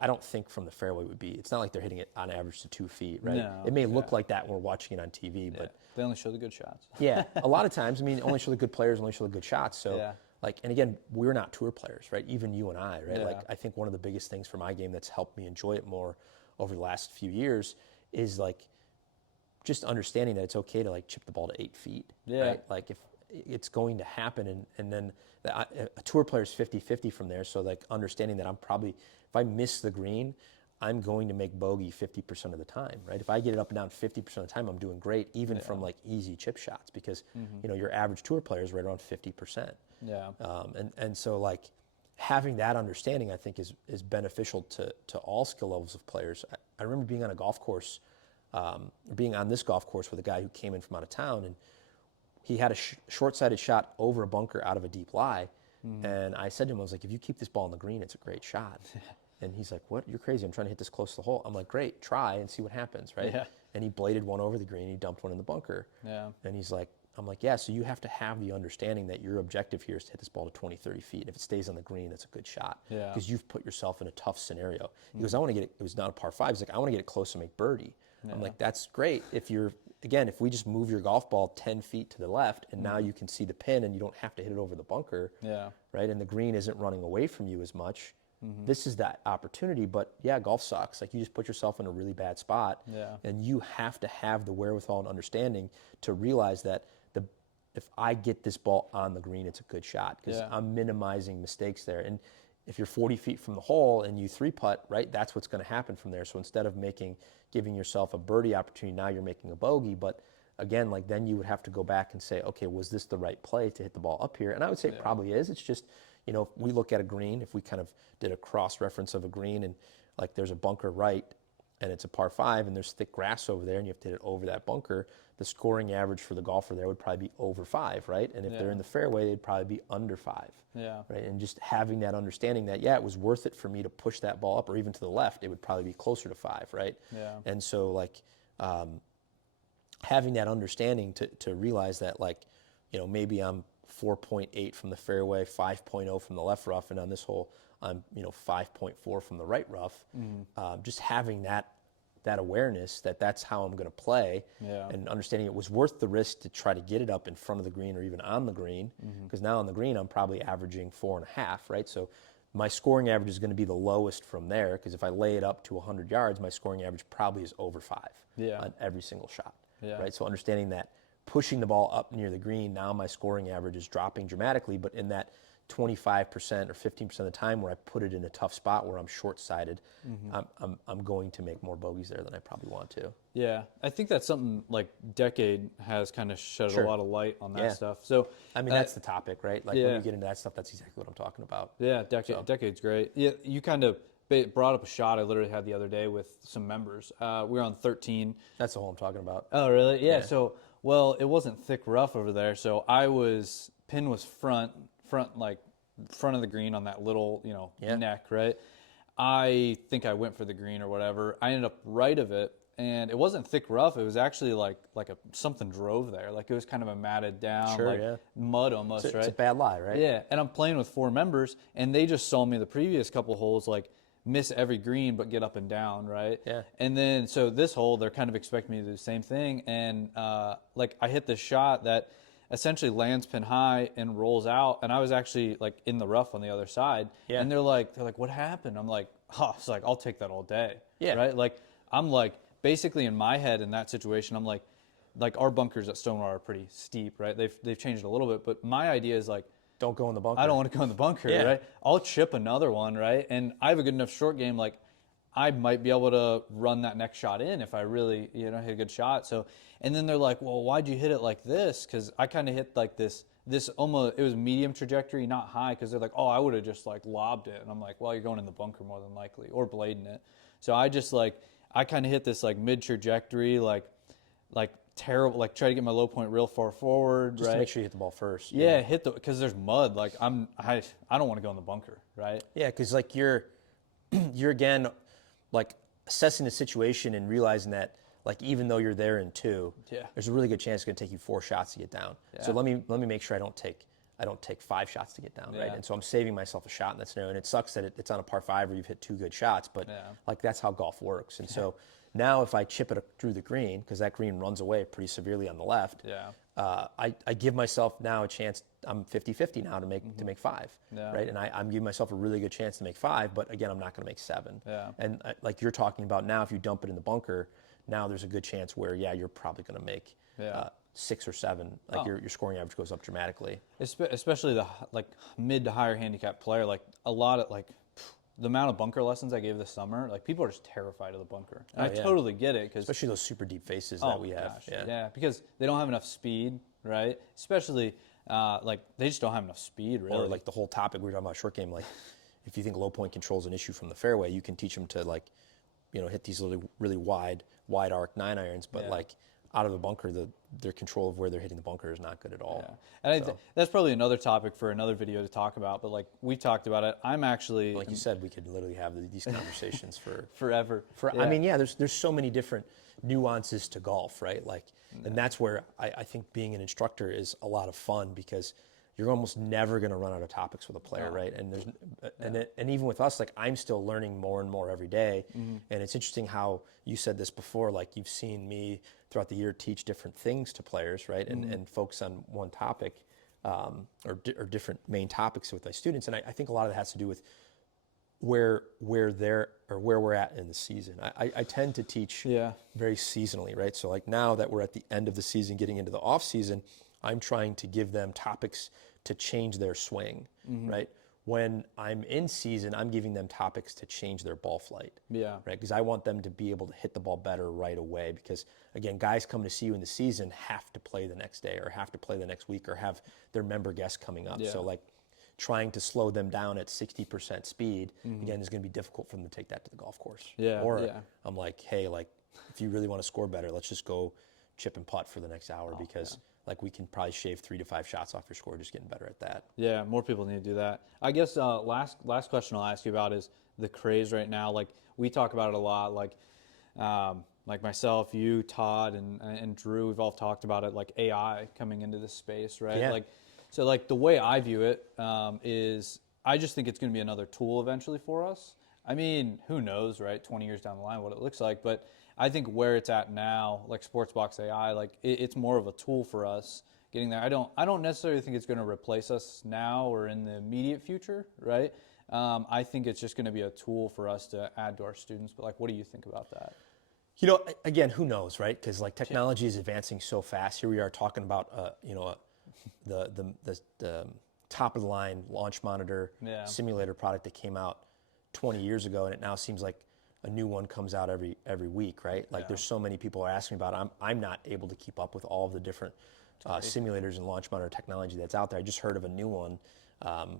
I don't think from the fairway would be. It's not like they're hitting it on average to 2 feet, right? No, it may look like that when we're watching it on TV, but they only show the good shots. A lot of times, I mean, only show the good players, only show the good shots. So, like, and again, we're not tour players, right? Even you and I, right? Like, I think one of the biggest things for my game that's helped me enjoy it more over the last few years is like just understanding that it's okay to like chip the ball to 8 feet, right? Like if it's going to happen, and then a tour player is 50-50 from there. So like understanding that I'm probably, if I miss the green, I'm going to make bogey 50% of the time, right? If I get it up and down 50% of the time, I'm doing great, even from like easy chip shots, because your average tour player is right around 50%. And so like having that understanding, I think is beneficial to all skill levels of players. I remember being on a golf course, being on this golf course with a guy who came in from out of town, and he had a short-sided shot over a bunker out of a deep lie. And I said to him, I was like, if you keep this ball on the green, it's a great shot. And he's like, what? You're crazy. I'm trying to hit this close to the hole. I'm like, great, try and see what happens, right? And he bladed one over the green. He dumped one in the bunker. And he's like, I'm like, yeah, so you have to have the understanding that your objective here is to hit this ball to 20, 30 feet. And if it stays on the green, that's a good shot. Because you've put yourself in a tough scenario. He goes, I want to get it. It was not a par 5. He's like, I want to get it close and make birdie. I'm like, that's great if you're again, if we just move your golf ball 10 feet to the left, and now you can see the pin, and you don't have to hit it over the bunker, right? And the green isn't running away from you as much. This is that opportunity. But yeah, golf sucks. Like, you just put yourself in a really bad spot, and you have to have the wherewithal and understanding to realize that if I get this ball on the green, it's a good shot, because I'm minimizing mistakes there. And if you're 40 feet from the hole and you 3-putt, right, that's what's going to happen from there. So instead of giving yourself a birdie opportunity, now you're making a bogey. But again, like, then you would have to go back and say, okay, was this the right play to hit the ball up here? And I would say it probably is. It's just, you know, if we look at a green, if we kind of did a cross reference of a green, and like there's a bunker right, and it's a par 5, and there's thick grass over there, and you have to hit it over that bunker, the scoring average for the golfer there would probably be over 5, right? And if they're in the fairway, they'd probably be under 5. Right. And just having that understanding that, it was worth it for me to push that ball up, or even to the left, it would probably be closer to 5, right? And so, like, having that understanding to realize that, like, you know, maybe I'm 4.8 from the fairway, 5.0 from the left rough, and on this hole, I'm, you know, 5.4 from the right rough. Just having that awareness that that's how I'm going to play, and understanding it was worth the risk to try to get it up in front of the green or even on the green, because now on the green I'm probably averaging 4.5, right? So my scoring average is going to be the lowest from there, because if I lay it up to 100 yards, my scoring average probably is over 5 on every single shot, right? So understanding that pushing the ball up near the green, now my scoring average is dropping dramatically, but in that 25% or 15% of the time where I put it in a tough spot where I'm short-sighted, I'm going to make more bogeys there than I probably want to. Yeah, I think that's something like Decade has kind of shed a lot of light on that stuff. So I mean, that's the topic, right? Like, when you get into that stuff, that's exactly what I'm talking about. Yeah, Decade's great. Yeah, you kind of brought up a shot I literally had the other day with some members. We were on 13. That's the hole I'm talking about. Oh, really? Yeah. So, well, it wasn't thick rough over there, so pin was front of the green on that little, you know, neck, right? I think I went for the green or whatever. I ended up right of it, and it wasn't thick rough. It was actually like something drove there. Like, it was kind of a matted down, mud almost, right? It's a bad lie, right? Yeah, and I'm playing with 4 members, and they just saw me the previous couple holes, like, miss every green but get up and down, right? Yeah. And then, so this hole, they're kind of expecting me to do the same thing, and like, I hit this shot that essentially lands pin high and rolls out, and I was actually like in the rough on the other side, and they're like, what happened? I'm like, it's like, I'll take that all day, right? Like, I'm like, basically in my head in that situation, I'm like our bunkers at Stonewall are pretty steep, right? They've changed a little bit, but my idea is like, don't go in the bunker. I don't want to go in the bunker, right? I'll chip another one, right? And I have a good enough short game, like, I might be able to run that next shot in if I really, you know, hit a good shot. So, and then they're like, well, why'd you hit it like this? Because I kind of hit like this almost, it was medium trajectory, not high, because they're like, oh, I would have just like lobbed it. And I'm like, well, you're going in the bunker more than likely, or blading it. So I just I kind of hit this like mid trajectory, like terrible, like try to get my low point real far forward, just right? to make sure you hit the ball first. Yeah, because there's mud. Like, I don't want to go in the bunker, right? Yeah, because like you're again, like, assessing the situation and realizing that, like, even though you're there in 2, there's a really good chance it's going to take you 4 shots to get down. So let me make sure I don't take 5 shots to get down, right? And so I'm saving myself a shot in that scenario. And it sucks that it's on a par 5 where you've hit 2 good shots, but like, that's how golf works. And so now if I chip it through the green, because that green runs away pretty severely on the left, I give myself now a chance. I'm 50-50 now to make 5, right? And I'm giving myself a really good chance to make 5, but again, I'm not going to make 7. And like you're talking about now, if you dump it in the bunker, now there's a good chance where you're probably going to make 6 or 7. Like, your scoring average goes up dramatically. Especially the like mid to higher handicap player. Like, a lot of the amount of bunker lessons I gave this summer, like, people are just terrified of the bunker. And I totally get it, because especially those super deep faces that we have. Gosh, because they don't have enough speed, right? Especially like, they just don't have enough speed, really. Or like the whole topic we were talking about, short game. Like, if you think low point control is an issue from the fairway, you can teach them to, like, you know, hit these really wide arc 9 irons, but like, out of the bunker, their control of where they're hitting the bunker is not good at all. And I that's probably another topic for another video to talk about, but like, we talked about it. I'm actually, like you said, we could literally have these conversations for forever. I mean, there's so many different nuances to golf, right? Like, and that's where I think being an instructor is a lot of fun, because you're almost never going to run out of topics with a player, right? And there's and even with us, like I'm still learning more and more every day. And it's interesting how you said this before, like you've seen me throughout the year teach different things to players, right? And focus on one topic or different main topics with my students. And I think a lot of that has to do with where we're at in the season. I tend to teach very seasonally, right? So like now that we're at the end of the season, getting into the off season, I'm trying to give them topics to change their swing, right? When I'm in season, I'm giving them topics to change their ball flight, right? Because I want them to be able to hit the ball better right away. Because again, guys coming to see you in the season have to play the next day or have to play the next week or have their member guests coming up. So like trying to slow them down at 60% speed, again, is going to be difficult for them to take that to the golf course. I'm like, hey, like if you really want to score better, let's just go chip and putt for the next hour because like we can probably shave 3 to 5 shots off your score just getting better at that. Yeah, more people need to do that. I guess last question I'll ask you about is the craze right now. Like we talk about it a lot. Like myself, you, Todd, and Drew, we've all talked about it. Like AI coming into this space, right? Yeah. So like the way I view it is I just think it's going to be another tool eventually for us. I mean, who knows, right? 20 years down the line, what it looks like. But I think where it's at now, like Sportsbox AI, like it's more of a tool for us getting there. I don't necessarily think it's going to replace us now or in the immediate future, right? I think it's just going to be a tool for us to add to our students. But like, what do you think about that? You know, again, who knows, right? Because like technology is advancing so fast. Here we are talking about, the top of the line launch monitor simulator product that came out 20 years ago, and it now seems like a new one comes out every week, right? Like there's so many people are asking about it. I'm not able to keep up with all of the different simulators and launch monitor technology that's out there. I just heard of a new one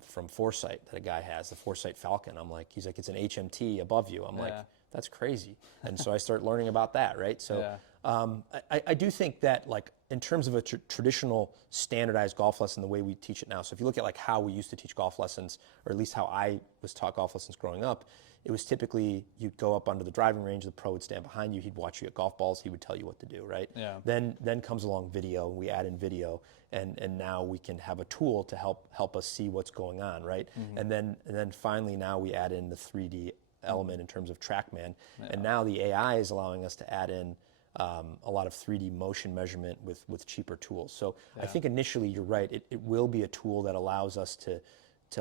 from Foresight that a guy has, the Foresight Falcon. He's like, it's an HMT above you. I'm like, that's crazy. And so I start learning about that, right? So I do think that like in terms of a traditional standardized golf lesson, the way we teach it now. So if you look at like how we used to teach golf lessons, or at least how I was taught golf lessons growing up, it was typically you'd go up onto the driving range, the pro would stand behind you, he'd watch you at golf balls, he would tell you what to do, right? Then comes along video, we add in video, and now we can have a tool to help us see what's going on, right? And then finally now we add in the 3D element in terms of TrackMan, and now the AI is allowing us to add in a lot of 3D motion measurement with cheaper tools. So I think initially you're right, it will be a tool that allows us to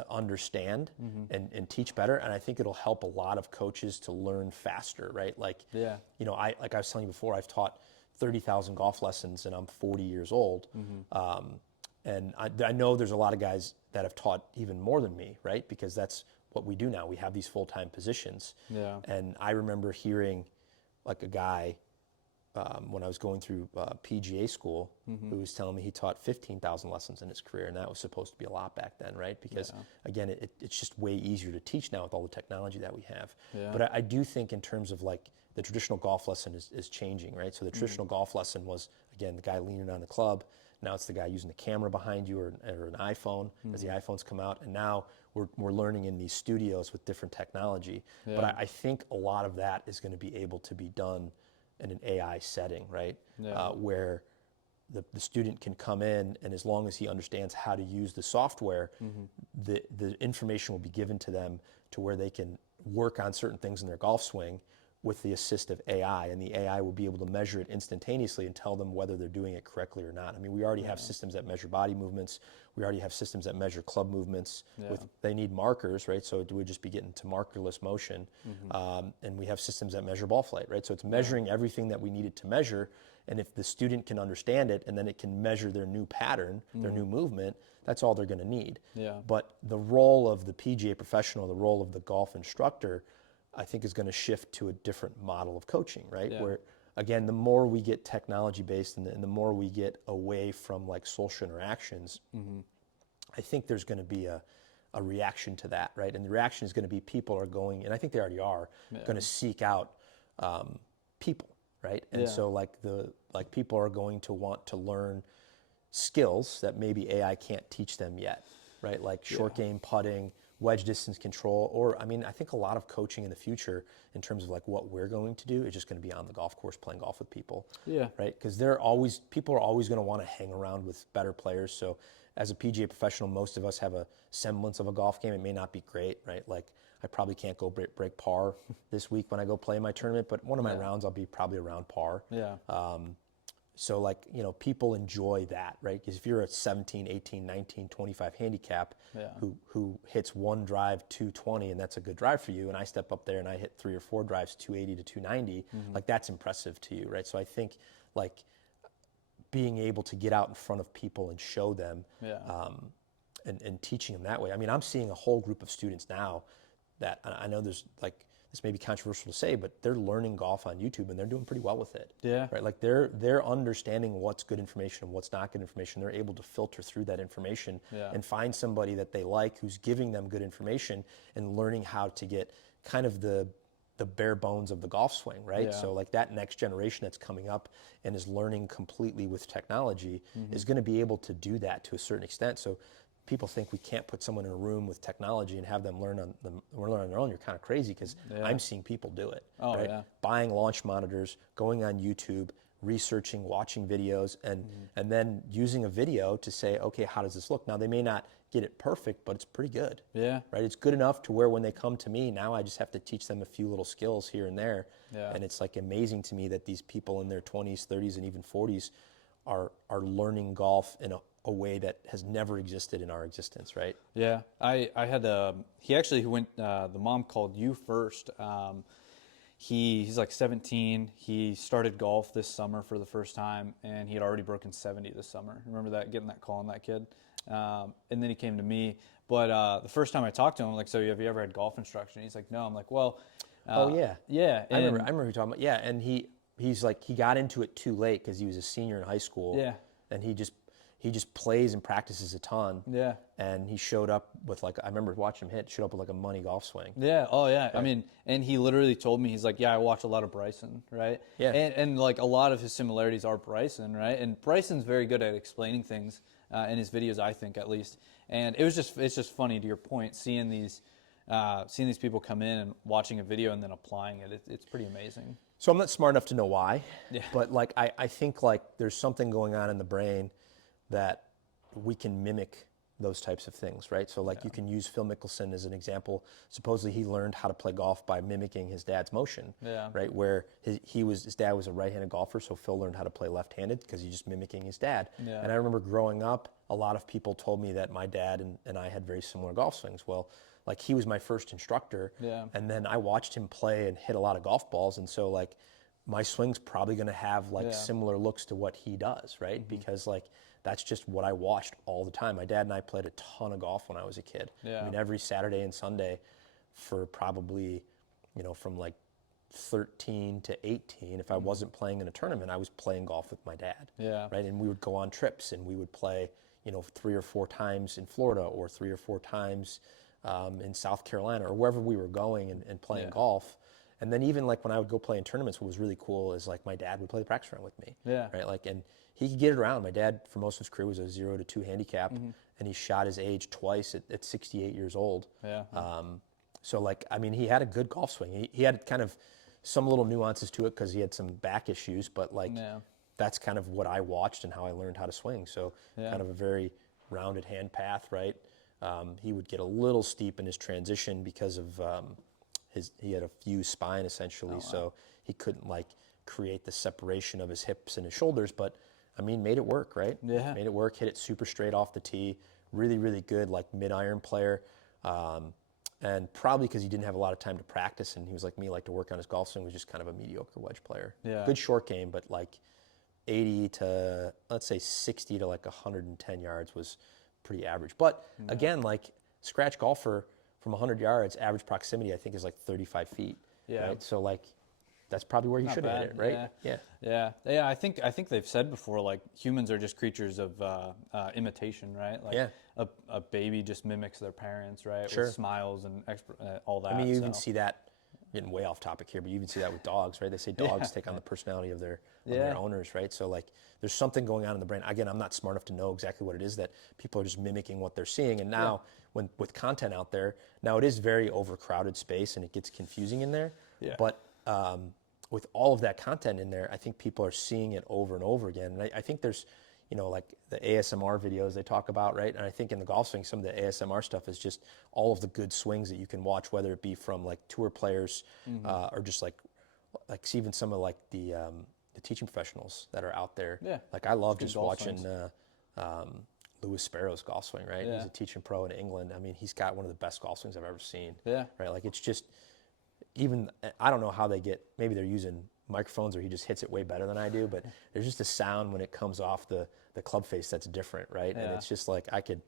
understand and teach better, and I think it'll help a lot of coaches to learn faster, right? Like, you know, I was telling you before, I've taught 30,000 golf lessons and I'm 40 years old. And I know there's a lot of guys that have taught even more than me, right? Because that's what we do now. We have these full-time positions. And I remember hearing like a guy when I was going through PGA school who was telling me he taught 15,000 lessons in his career, and that was supposed to be a lot back then, right? Because again, it's just way easier to teach now with all the technology that we have. But I do think in terms of like the traditional golf lesson is changing, right? So the traditional golf lesson was, again, the guy leaning on the club. Now it's the guy using the camera behind you or an iPhone as the iPhones come out. And now we're learning in these studios with different technology. But I think a lot of that is going to be able to be done in an AI setting, right? Where the student can come in, and as long as he understands how to use the software, the information will be given to them to where they can work on certain things in their golf swing with the assist of AI, and the AI will be able to measure it instantaneously and tell them whether they're doing it correctly or not. I mean, we already have systems that measure body movements. We already have systems that measure club movements. They need markers, right? So it would just be getting to markerless motion. And we have systems that measure ball flight, right? So it's measuring everything that we needed to measure. And if the student can understand it, and then it can measure their new pattern, their new movement, that's all they're going to need. But the role of the PGA professional, the role of the golf instructor, I think is going to shift to a different model of coaching, right? Where, again, the more we get technology based and the more we get away from like social interactions, I think there's going to be a reaction to that, right? And the reaction is going to be people are going, and I think they already are, going to seek out people, right? And so like people are going to want to learn skills that maybe AI can't teach them yet, right? Like short game putting, wedge distance control, or I mean, I think a lot of coaching in the future in terms of like what we're going to do is just going to be on the golf course playing golf with people, right? Because people are always going to want to hang around with better players. So as a PGA professional, most of us have a semblance of a golf game. It may not be great, right? Like I probably can't go break par this week when I go play my tournament, but one of my rounds I'll be probably around par. Yeah. So like, you know, people enjoy that, right? Because if you're a 17, 18, 19, 25 handicap who hits one drive 220 and that's a good drive for you, and I step up there and I hit 3 or 4 drives 280 to 290, like that's impressive to you, right? So I think like being able to get out in front of people and show them and teaching them that way. I mean, I'm seeing a whole group of students now that I know there's like, this may be controversial to say, but they're learning golf on YouTube and they're doing pretty well with it. Yeah. Right. Like they're understanding what's good information and what's not good information. They're able to filter through that information and find somebody that they like who's giving them good information and learning how to get kind of the bare bones of the golf swing, right? So like that next generation that's coming up and is learning completely with technology is going to be able to do that to a certain extent. So people think we can't put someone in a room with technology and have them learn on their own. You're kind of crazy because I'm seeing people do it. Right? Buying launch monitors, going on YouTube, researching, watching videos, and then using a video to say, okay, how does this look? Now they may not get it perfect, but it's pretty good. Yeah. Right. It's good enough to where when they come to me, now I just have to teach them a few little skills here and there. And it's like amazing to me that these people in their 20s, 30s, and even 40s are learning golf in a way that has never existed in our existence, right? Yeah, I had he went, the mom called you first. He's like 17. He started golf this summer for the first time, and he had already broken 70 this summer. Remember that, getting that call on that kid? And then he came to me. But the first time I talked to him, I'm like, so have you ever had golf instruction? He's like, no. I'm like, well, yeah. I remember you talking about, and he's like, he got into it too late because he was a senior in high school. Yeah. And he just plays and practices a ton. Yeah. And he showed up with like, I remember watching him showed up with like a money golf swing. Yeah. Oh yeah. Right. I mean, and he literally told me, he's like, yeah, I watch a lot of Bryson, right? Yeah. And like a lot of his similarities are Bryson, right? And Bryson's very good at explaining things in his videos, I think, at least. And it's just funny, to your point, seeing these people come in and watching a video and then applying it. It's pretty amazing. So I'm not smart enough to know why, but like I think like there's something going on in the brain that we can mimic those types of things, right? So like you can use Phil Mickelson as an example. Supposedly he learned how to play golf by mimicking his dad's motion, right? Where his dad was a right-handed golfer, so Phil learned how to play left-handed because he's just mimicking his dad. And I remember growing up, a lot of people told me that my dad and I had very similar golf swings. Well, like he was my first instructor, and then I watched him play and hit a lot of golf balls, and so like my swing's probably going to have like similar looks to what he does, right? Because like that's just what I watched all the time. My dad and I played a ton of golf when I was a kid. I mean, every Saturday and Sunday for probably, from like 13 to 18, if I wasn't playing in a tournament, I was playing golf with my dad, right? And we would go on trips and we would play, 3 or 4 times in Florida or 3 or 4 times in South Carolina or wherever we were going and playing golf. And then even like when I would go play in tournaments, what was really cool is like my dad would play the practice round with me, right? Like, and he could get it around. My dad, for most of his career, was a 0 to 2 handicap, and he shot his age twice at 68 years old. So like, I mean, he had a good golf swing. He had kind of some little nuances to it because he had some back issues, but like that's kind of what I watched and how I learned how to swing. So kind of a very rounded hand path, right? He would get a little steep in his transition because of he had a fused spine essentially, so he couldn't like create the separation of his hips and his shoulders, but I mean, made it work, right? Yeah. Made it work, hit it super straight off the tee, really, really good, like mid-iron player. And probably because he didn't have a lot of time to practice and he was like me, like to work on his golf swing, was just kind of a mediocre wedge player. Yeah. Good short game, but like 80 to, let's say 60 to like 110 yards was pretty average. But again, like scratch golfer from 100 yards, average proximity, I think is like 35 feet. Yeah. Right? So like, that's probably where you should have hit it, right? Yeah. I think they've said before, like humans are just creatures of imitation, right? Like a baby just mimics their parents, right? With smiles and all that. I mean, you even see that, getting way off topic here, but you even see that with dogs, right? They say dogs take on the personality of their owners, right? So like, there's something going on in the brain. Again, I'm not smart enough to know exactly what it is that people are just mimicking what they're seeing. And now, with content out there, now it is very overcrowded space and it gets confusing in there. Yeah. But with all of that content in there, I think people are seeing it over and over again. And I think there's, you know, like the ASMR videos they talk about, right? And I think in the golf swing, some of the ASMR stuff is just all of the good swings that you can watch, whether it be from like tour players or just like even some of like the teaching professionals that are out there. Yeah. Like I love Good just golf watching Lewis Sparrow's golf swing, right? Yeah. He's a teaching pro in England. I mean, he's got one of the best golf swings I've ever seen. Yeah. Right. Like it's just, even, I don't know how they get, maybe they're using microphones or he just hits it way better than I do, but there's just a sound when it comes off the club face that's different, right? Yeah. And it's just like I could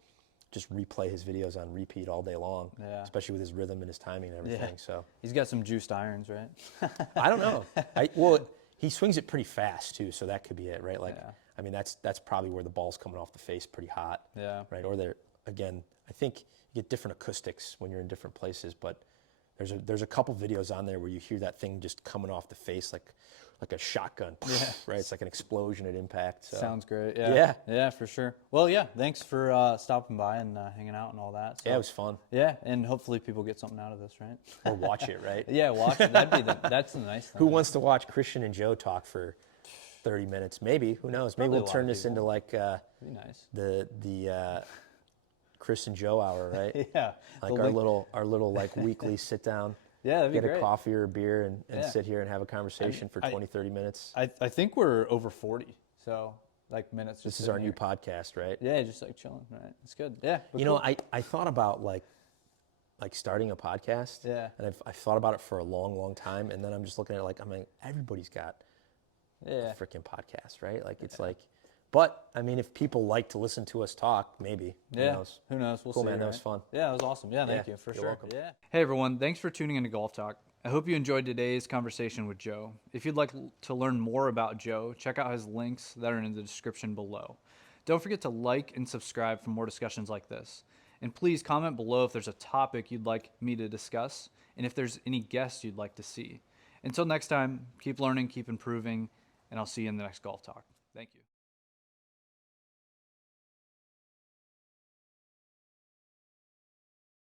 just replay his videos on repeat all day long, especially with his rhythm and his timing and everything. So he's got some juiced irons, right? I don't know. Well, he swings it pretty fast too, so that could be it, right? Like, I mean, that's probably where the ball's coming off the face pretty hot, right? Or again, I think you get different acoustics when you're in different places, but there's a couple videos on there where you hear that thing just coming off the face like a shotgun, right? It's like an explosion at impact. So. Sounds great. Yeah, for sure. Well, yeah, thanks for stopping by and hanging out and all that. So, yeah, it was fun. Yeah, and hopefully people get something out of this, right? Or watch it, right? Yeah, watch it. That's the nice thing. Who wants to watch Christian and Joe talk for 30 minutes? Maybe. Who knows? Maybe we'll turn this into like be nice. the Chris and Joe hour, right? Yeah. Like our little like weekly sit down. Yeah, that'd be get great. a coffee or a beer and sit here and have a conversation for 20, 30 minutes. I think we're over 40, so like minutes. This is our new podcast, right? Yeah, just like chilling, right? It's good. Yeah. You know, I thought about like starting a podcast. Yeah. And I've thought about it for a long, long time, and then I'm just looking at it like, I'm like, everybody's got a freaking podcast, right? Like it's like, but I mean, if people like to listen to us talk, maybe. Who knows? Who knows? We'll cool, see. Man, right? that was fun. Yeah, it was awesome. Yeah, thank you for you're sure. welcome. Yeah. Hey everyone, thanks for tuning into Golf Talk. I hope you enjoyed today's conversation with Joe. If you'd like to learn more about Joe, check out his links that are in the description below. Don't forget to like and subscribe for more discussions like this. And please comment below if there's a topic you'd like me to discuss and if there's any guests you'd like to see. Until next time, keep learning, keep improving, and I'll see you in the next Golf Talk. Thank you.